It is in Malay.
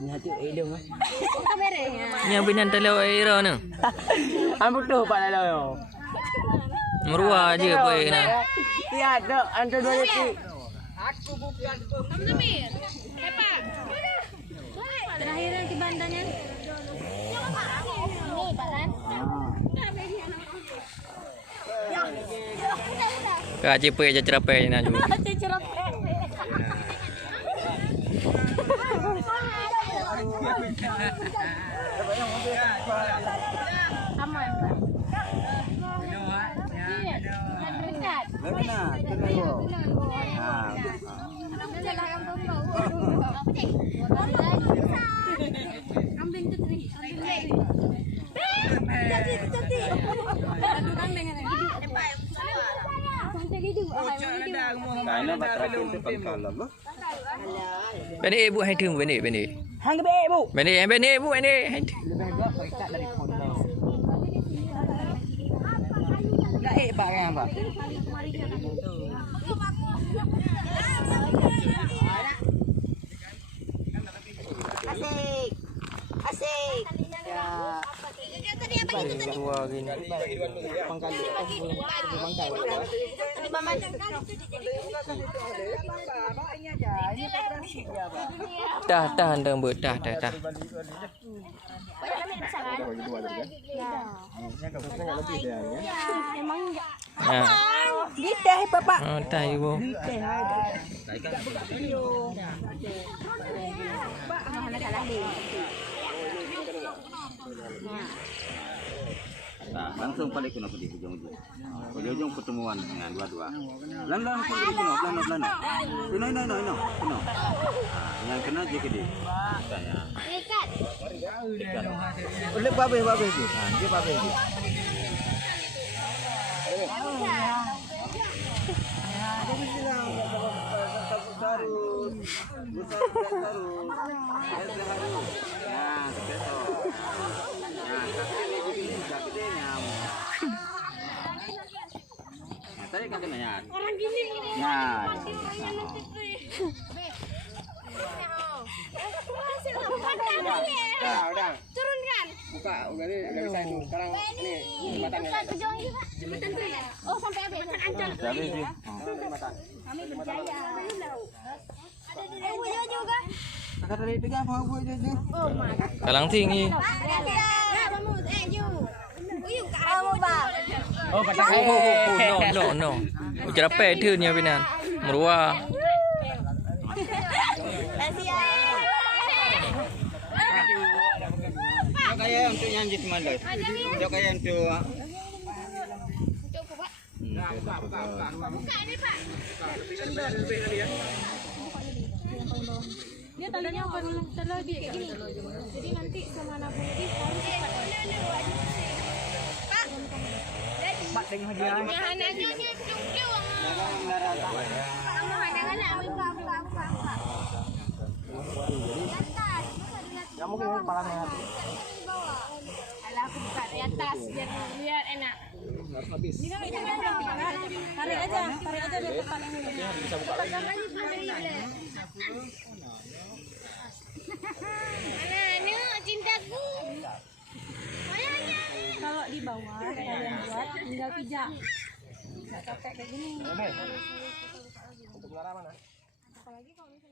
Nyatu hidung. Yang binan telau air ni. Ambuk tu pak lalau. Meruah aje apa ni. Tiada dak antara dua lagi. Aku bukan Amir. Hepa. Terakhir nanti bandanya. Ini baran. Kak cepe aja cerapai nak juga. Aman. Benih ibu hai thum benih. Hang be bu. Benih ibu ini. Lebih dua dekat dari pondok. Dah pak kan pak. Asik. Ya. Dua gini. Dah hendang ber dah. Ha. Diteh bapak. Oh, dah ibu. Nah, langsung balik ke di ujung-ujung. Ujung pertemuan dengan dua-dua. Lan pun di kuno, no. Yang kena JKD. Ikat. Oleh babe tu. Dia babe tu. Tadi kan kena orang gini. Ya. Udah. Turunkan. Buka, udah bisa ini. Sekarang ini jembatannya. Jembatan tu ya. Oh sampai habis. Ancol. Habis sih. Kami berjaya. Ada juga. Kakak tadi pegang apa buat je. Oh mak. Kalang tinggi. Kamu ju. Uyuk kamu bang. Oh, kata No. Cerapai thunnya binan. Meruah. Kaya untuk yang di mana? Kaya untuk Buka ini pak. Dia tandanya bukan terlebih kayak gini. Jadi nanti kemana pun harus Pak. Pak dengan hadiah. Hananya cium-cium. Kamu hananya buka. Ya mungkin kepalanya. Alah aku buka di atas biar enak. habis. Tarik aja biar tepat ini. Bisa buka lagi. Ini cintaku. Kalau di bawah kalian buat tinggal pijak. Nggak capek kayak gini. Untuk Lara mana? Apalagi kalau misalnya